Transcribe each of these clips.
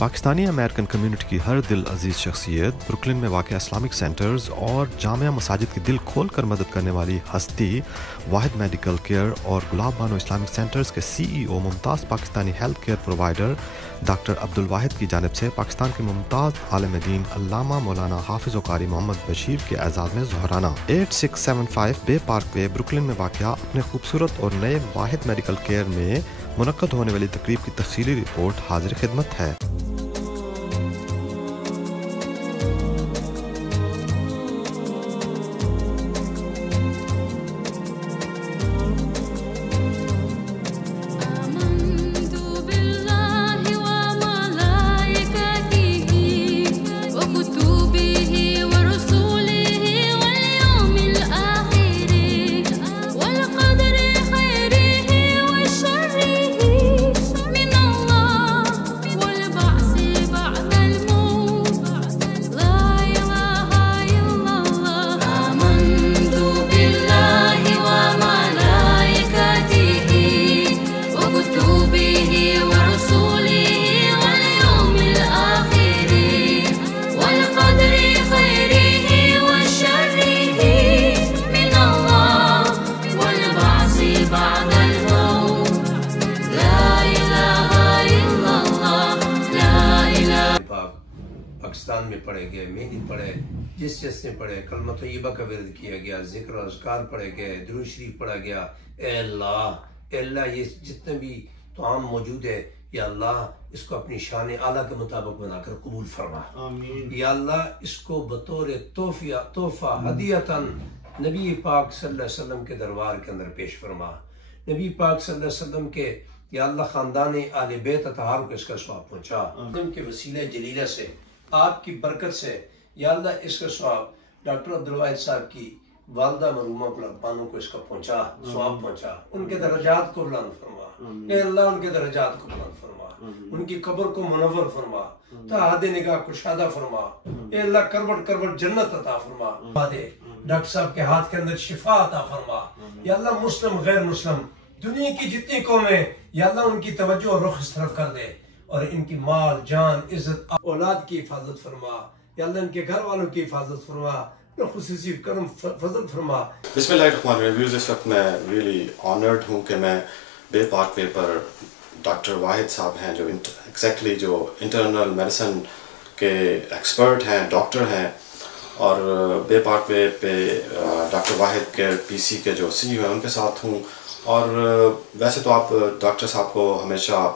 Pakistani American community کی ہر دل عزیز شخصیت، بروکلن میں واقع اسلامک سینٹرز اور جامعہ مساجد کی دل کھول کر مدد کرنے والی ہستی، واحد میڈیکل کیئر اور گلاب بانو اسلامک سینٹرز کے CEO ممتاز Pakistani health care provider doctor Abdul Wahid کی جانب سے پاکستان کے ممتاز عالم دین علامہ مولانا حافظ و قاری محمد بشیر کے اعزاز میں ظہرانہ 8675 بے پارک وے بروکلن میں واقع اپنے خوبصورت اور نئے واحد میڈیکل کیئر میں منعقد ہونے والی تقریب کی تفصیلی رپورٹ حاضر خدمت ہے۔ پاکستان میں پڑھے گئے، مہندی پڑھے، جس نے پڑھے، کلمہ طیبہ کا ورد کیا گیا، ذکر و اذکار پڑھے گئے، درود شریف پڑھا گیا۔ اے اللہ یہ جتنے بھی طعام موجود ہے، یا اللہ اس کو اپنی شان اعلیٰ کے مطابق بنا کر قبول فرما۔ یا اللہ اس کو بطور تحفہ ہدیتاً نبی پاک صلی اللہ علیہ وسلم کے دربار کے اندر پیش فرما۔ نبی پاک صلی اللہ علیہ وسلم کے یا اللہ خاندان آل بیت اطہار کو اس کا ثواب پہنچا۔ ان کے وسیلہ جلیلہ سے، آپ کی برکت سے یا اللہ اس کا ثواب ڈاکٹر عبدالواحد صاحب کی والدہ مرحومہ گلاب بانو کو اس کا پہنچا، ثواب پہنچا۔ ان کے درجات کو بلند فرما۔ اے اللہ ان کے درجات کو بلند فرما، ان کی قبر کو منور فرما، تحاد نگاہ کشادہ فرما۔ اے اللہ کروٹ کروٹ جنت عطا فرما دے، ڈاکٹر صاحب کے ہاتھ کے اندر شفا عطا فرما۔ یا اللہ مسلم غیر مسلم دنیا کی جتنی قومیں، یا اللہ ان کی توجہ اور رخ اس طرف کر دے، اور ان کی مال جان عزت اولاد کی حفاظت فرما۔ یا اللہ ان کے گھر والوں کی حفاظت فرما، خصوصی کرم فضل فرما۔ بسم اللہ الرحمن الرحیم۔ اس وقت میں ریئلی آنرڈ ہوں کہ میں بے پارک وے پر ڈاکٹر واحد صاحب ہیں جو ایگزیکٹلی جو انٹرنل میڈیسن کے ایکسپرٹ ہیں، ڈاکٹر ہیں، اور بے پارک وے پہ ڈاکٹر واحد کے PC کے جو CEO ہیں ان کے ساتھ ہوں۔ اور ویسے تو آپ ڈاکٹر صاحب کو ہمیشہ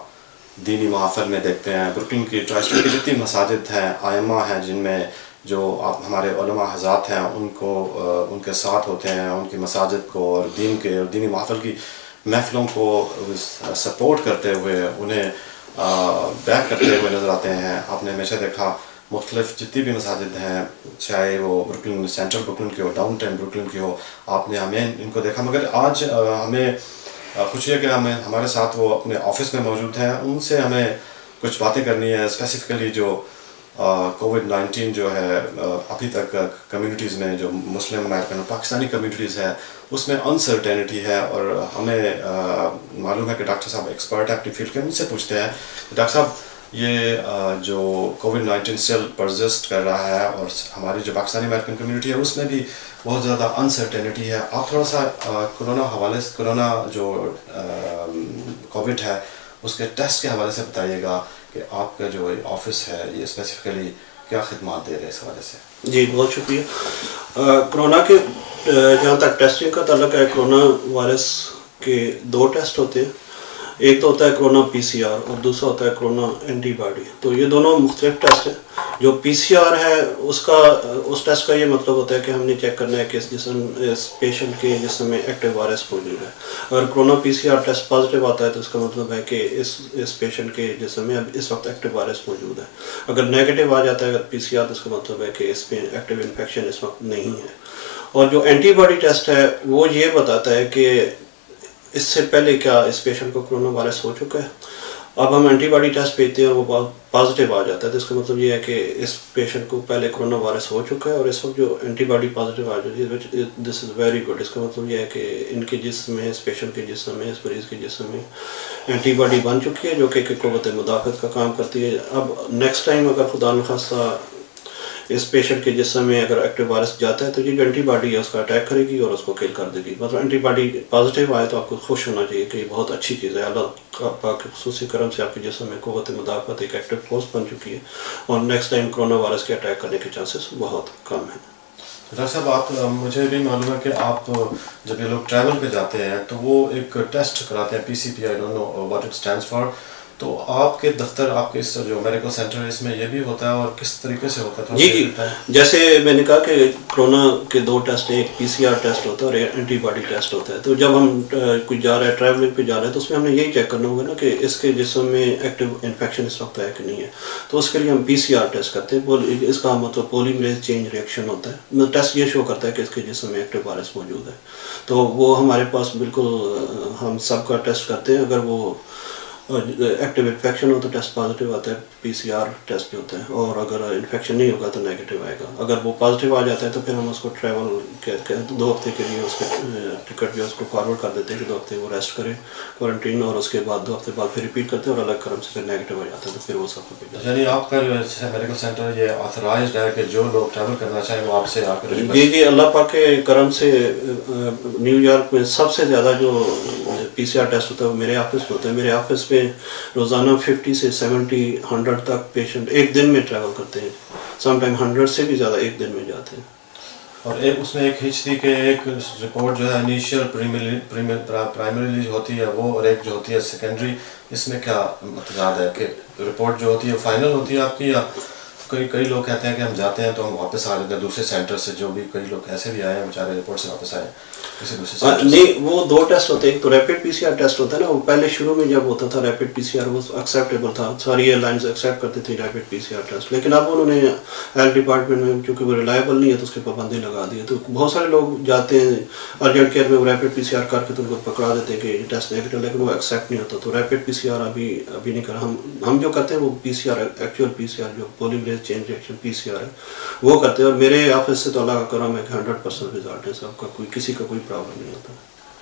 دینی محافل میں دیکھتے ہیں۔ بروکلن کی ٹرائی اسٹریٹ کی جتنی مساجد ہیں، آئمہ ہیں، جن میں جو آپ ہمارے علماء حضرات ہیں ان کو ان کے ساتھ ہوتے ہیں، ان کی مساجد کو اور دین کے اور دینی محافل کی محفلوں کو سپورٹ کرتے ہوئے، انہیں بیک کرتے ہوئے نظر آتے ہیں۔ آپ نے ہمیشہ دیکھا مختلف جتنی بھی مساجد ہیں، چاہے وہ بروکلن سینٹرل بروکلن کی ہو، ڈاؤن ٹاؤن بروکلن کی ہو، آپ نے ہمیں ان کو دیکھا۔ مگر آج ہمیں خوشی ہے کہ ہمارے ساتھ وہ اپنے آفس میں موجود ہیں۔ ان سے ہمیں کچھ باتیں کرنی ہے، اسپیسیفکلی جو کووڈ-19 جو ہے ابھی تک کمیونٹیز میں، جو مسلم امریکن اور پاکستانی کمیونٹیز ہے، اس میں انسرٹینٹی ہے، اور ہمیں معلوم ہے کہ ڈاکٹر صاحب ایکسپرٹ ہے اپنی فیلڈ کے۔ ان سے پوچھتے ہیں کہ ڈاکٹر صاحب یہ جو کووڈ-19 اسٹل پرزسٹ کر رہا ہے، اور ہماری جو پاکستانی امریکن کمیونٹی ہے اس میں بھی بہت زیادہ انسرٹینٹی ہے، آپ تھوڑا سا کرونا جو کووڈ ہے اس کے ٹیسٹ کے حوالے سے بتائیے گا کہ آپ کا جو آفس ہے یہ اسپیسیفکلی کیا خدمات دے رہے اس حوالے سے۔ جی بہت شکریہ۔ کرونا کے جہاں تک ٹیسٹنگ کا تعلق ہے، کرونا وائرس کے 2 ٹیسٹ ہوتے ہیں۔ ایک تو ہوتا ہے کرونا PCR اور دوسرا ہوتا ہے کرونا اینٹی باڈی۔ تو یہ دونوں مختلف ٹیسٹ ہیں۔ جو PCR ہے اس ٹیسٹ کا یہ مطلب ہوتا ہے کہ ہم نے چیک کرنا ہے کہ اس پیشنٹ کے جسم میں ایکٹیو وائرس موجود ہے۔ اگر کرونا PCR ٹیسٹ پازیٹیو آتا ہے تو اس کا مطلب ہے کہ اس پیشنٹ کے جسم میں اب اس وقت ایکٹیو وائرس موجود ہے۔ اگر نیگیٹو آ جاتا ہے اگر PCR تو اس کا مطلب ہے کہ اس میں ایکٹیو انفیکشن اس وقت نہیں ہے۔ اور جو اینٹی باڈی ٹیسٹ ہے وہ یہ بتاتا ہے کہ اس سے پہلے کیا اس پیشنٹ کو کرونا وائرس ہو چکا ہے۔ اب ہم اینٹی باڈی ٹیسٹ بھیجتے ہیں اور وہ پازیٹیو آ جاتا ہے، تو اس کا مطلب یہ ہے کہ اس پیشنٹ کو پہلے کرونا وائرس ہو چکا ہے اور اس وقت جو اینٹی باڈی پازیٹیو آ جاتی ہے، دس از ویری گڈ. اس کا مطلب یہ ہے کہ ان کے جسم میں، اس پیشنٹ کے جسم میں، اس مریض کے جسم میں اینٹی باڈی بن چکی ہے جو کہ قوت مدافعت کا کام کرتی ہے. اب نیکسٹ ٹائم اگر خدا نخواستہ اس پیشنٹ کے جسم میں اگر ایکٹیو وائرس جاتا ہے تو یہ جو اینٹی باڈی ہے اس کا اٹیک کرے گی اور اس کو کل کر دے گی. مطلب اینٹی باڈی پازیٹیو آئے تو آپ کو خوش ہونا چاہیے کہ یہ بہت اچھی چیز ہے. اللہ پاک کے خصوصی کرم سے آپ کے جسم میں قوت مدافعت ایک ایکٹیو فورس بن چکی ہے اور نیکسٹ ٹائم کرونا وائرس کے اٹیک کرنے کے چانسز بہت کم ہیں. ڈاکٹر صاحب آپ مجھے بھی معلوم ہے کہ آپ جب یہ لوگ ٹریول پہ جاتے ہیں تو وہ ایک ٹیسٹ کراتے ہیں PCP, I don't know what it stands for. تو آپ کے دفتر، آپ کے اس جو میڈیکل سینٹر ہے اس میں یہ بھی ہوتا ہے اور کس طریقے سے ہوتا ہے؟ جی جیسے میں نے کہا کہ کرونا کے 2 ٹیسٹ ہیں، ایک PCR ٹیسٹ ہوتا ہے اور اینٹی باڈی ٹیسٹ ہوتا ہے. تو جب ہم کوئی جا رہا ہے ٹریولنگ پہ جا رہا ہے تو اس میں ہم نے یہی چیک کرنا ہوگا نا کہ اس کے جسم میں ایکٹیو انفیکشن اس وقت ہے کہ نہیں ہے. تو اس کے لیے ہم PCR ٹیسٹ کرتے ہیں. اس کا مطلب پولیمریز چینج ریئیکشن ہوتا ہے. ٹیسٹ یہ شو کرتا ہے کہ اس کے جسم میں ایکٹیو وائرس موجود ہے. تو وہ ہمارے پاس بالکل ہم سب کا ٹیسٹ کرتے ہیں. اگر وہ ایکٹیو انفیکشن ہو تو ٹیسٹ پازیٹیو آتا ہے، PCR ٹیسٹ بھی ہوتا ہے، اور اگر انفیکشن نہیں ہوگا تو نیگیٹیو آئے گا. اگر وہ پازیٹیو آ جاتا ہے تو پھر ہم اس کو ٹریول 2 ہفتے کے لیے اس کے ٹکٹ جو اس کو فارورڈ کر دیتے ہیں کہ 2 ہفتے وہ ریسٹ کرے کوارنٹین، اور اس کے بعد 2 ہفتے بعد پھر ریپیٹ کرتے ہیں اور اللہ کرم سے پھر نیگیٹو آ جاتا ہے تو پھر وہ سب کو. یعنی آپ کا جیسے میڈیکل سینٹر یہ آتھرائزڈ ہے کہ جو لوگ ٹریول کرنا چاہیں وہ آپ سے آ کر؟ جی اللہ پاک کے کرم سے نیو یارک میں سب سے زیادہ جو PCR ٹیسٹ ہوتا ہے وہ میرے آفس میں ہوتا ہے. میرے آفس میں روزانہ 50 سے 70 100 تک پیشنٹ ایک دن میں ٹریول کرتے ہیں. سم ٹائم 100 سے بھی زیادہ ایک دن میں جاتے ہیں. اور ایک اس میں ایک ہچتی کہ ایک رپورٹ جو ہے انیشیل پرائمریلی ہوتی ہے وہ، اور ایک جو ہوتی ہے سیکنڈری. اس میں کیا متضاد ہے کہ رپورٹ جو ہوتی ہے فائنل ہوتی ہے آپ کی، یا کئی لوگ کہتے ہیں کہ ہم جاتے ہیں تو ہم واپس آ جاتے ہیں دوسرے سینٹر سے؟ جو بھی کئی لوگ ایسے بھی آئے ہیں بیچارے رپورٹ سے واپس آئے کسی دوسرے سینٹر سے. نہیں، وہ 2 ٹیسٹ ہوتے ہیں. ایک تو ریپڈ PCR ٹیسٹ ہوتا ہے نا، وہ پہلے شروع میں جب ہوتا تھا ریپڈ PCR وہ ایکسیپٹیبل تھا، ساری ایئر لائنز ایکسیپٹ کرتی تھی ریپڈ PCR ٹیسٹ. لیکن اب انہوں نے ہیلتھ ڈپارٹمنٹ میں چونکہ وہ ریلائبل نہیں ہے تو اس کی پابندی لگا دی ہے. تو بہت سارے لوگ جاتے ہیں ارجنٹ کیئر میں، وہ ریپڈ PCR کر کے تو ان کو پکڑا دیتے ہیں کہ یہ ٹیسٹ نیگیٹو، لیکن وہ ایکسیپٹ نہیں ہوتا. تو ریپڈ PCR ابھی نہیں کر. ہم جو کرتے ہیں وہ PCR ایکچوئل PCR جو پولیمریز چین ریئیکشن PCR ہے وہ کرتے ہیں. اور میرے آفس سے تو اللہ کا کرم ہے کہ 100% رزلٹ ہے سب کا، کسی کا کوئی پرابلم نہیں ہوتا.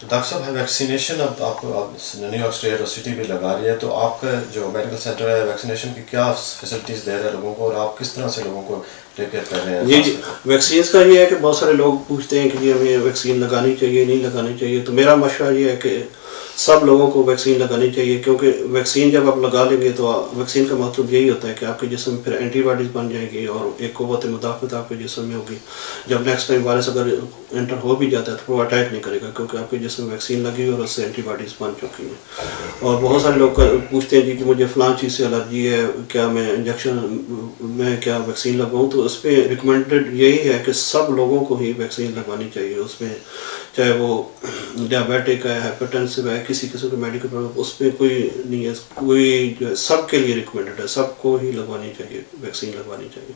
ڈاکٹر صاحب ویکسینیشن اب آپ کو نیو یارک اسٹیٹ اور سٹی بھی لگا رہی ہے، تو آپ کا جو میڈیکل سینٹر ہے ویکسینیشن کی کیا فیسلٹیز دے رہے ہیں لوگوں کو، اور آپ کس طرح سے لوگوں کو ٹیک کیئر کر رہے ہیں؟ جی ویکسینس کا یہ ہے کہ بہت سارے لوگ پوچھتے ہیں کہ ہمیں ویکسین لگانی چاہیے نہیں لگانی چاہیے. تو میرا مشورہ یہ ہے کہ سب لوگوں کو ویکسین لگانی چاہیے، کیونکہ ویکسین جب آپ لگا لیں گے تو ویکسین کا مطلب یہی ہوتا ہے کہ آپ کے جسم میں پھر اینٹی باڈیز بن جائیں گی اور ایک قوت مدافعت آپ کے جسم میں ہوگی. جب نیکسٹ ٹائم وائرس اگر انٹر ہو بھی جاتا ہے تو وہ اٹیک نہیں کرے گا، کیونکہ آپ کے جسم میں ویکسین لگی اور اس سے اینٹی باڈیز بن چکی ہیں. اور بہت سارے لوگ پوچھتے ہیں جی کہ مجھے فلاں چیز سے الرجی ہے، کیا میں انجیکشن میں کیا ویکسین لگواؤں؟ تو اس پہ ریکمینڈڈ یہی ہے کہ سب لوگوں کو ہی ویکسین لگوانی چاہیے. اس میں چاہے وہ ڈیابیٹک ہے، ہائپرٹینسو ہے، کسی قسم کے میڈیکل پرابلم، اس پہ کوئی نہیں ہے. کوئی جو ہے سب کے لیے ریکمینڈڈ ہے، سب کو ہی لگوانی چاہیے، ویکسین لگوانی چاہیے.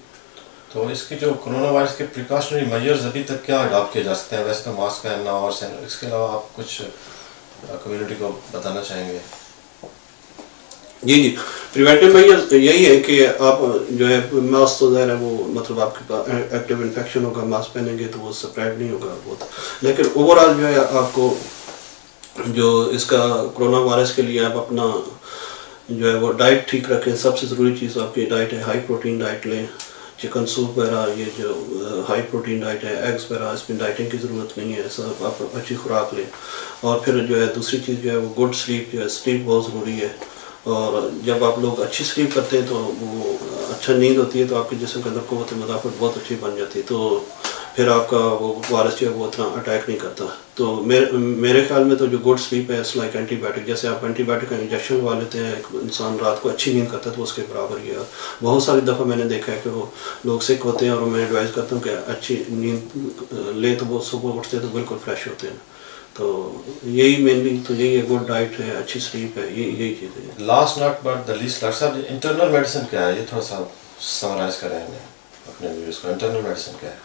تو اس کی جو کرونا وائرس کے پریکاشنری میئرز ابھی تک کیا اڈاپٹ کیے جا سکتے ہیں؟ ویسے تو ماسک پہننا اور اس کے علاوہ آپ کچھ کمیونٹی کو بتانا چاہیں گے؟ جی پریونٹیو میئرز یہی ہے کہ آپ جو ہے ماسک تو ظاہر ہے وہ مطلب آپ کے پاس ایکٹیو انفیکشن ہوگا، ماسک پہنیں گے تو وہ سپریڈ نہیں ہوگا بہت. لیکن اوور آل جو ہے آپ کو جو اس کا کرونا وائرس کے لیے آپ اپنا جو ہے وہ ڈائٹ ٹھیک رکھیں. سب سے ضروری چیز آپ کی ڈائٹ ہے، ہائی پروٹین ڈائٹ لیں. چکن سوپ وغیرہ یہ جو ہائی پروٹین ڈائٹ ہے، ایگز وغیرہ، اس میں ڈائٹنگ کی ضرورت نہیں ہے. سب آپ اچھی خوراک لیں. اور پھر جو ہے دوسری چیز جو ہے وہ گڈ سلیپ، جو ہے سلیپ بہت ضروری ہے. اور جب آپ لوگ اچھی سلیپ کرتے ہیں تو وہ اچھا نیند ہوتی ہے تو آپ کے جسم کے اندر قوت مدافعت بہت اچھی بن جاتی ہے. تو پھر آپ کا وہ وائرس جو ہے وہ اتنا اٹیک نہیں کرتا. تو میرے خیال میں تو جو گڈ سلیپ ہے اٹس لائک اینٹی بایوٹک. جیسے آپ اینٹی بایوٹک کا انجیکشن لگوا لیتے ہیں، ایک انسان رات کو اچھی نیند کرتا ہے تو اس کے برابر ہی ہے. بہت ساری دفعہ میں نے دیکھا ہے کہ وہ لوگ سک ہوتے ہیں اور میں ایڈوائز کرتا ہوں کہ اچھی نیند لے تو وہ صبح اٹھتے ہیں تو بالکل فریش ہوتے ہیں. تو یہی مینلی تو یہی ہے، گڈ ڈائٹ ہے، اچھی سلیپ ہے، یہی چیزیں ہیں. Last not but the least, doctor صاحب انٹرنل میڈیسن کیا ہے؟ یہ تھوڑا سا سمرائز کریں ہمیں اپنے ویوز کو. انٹرنل میڈیسن کیا ہے؟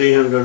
300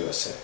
USA।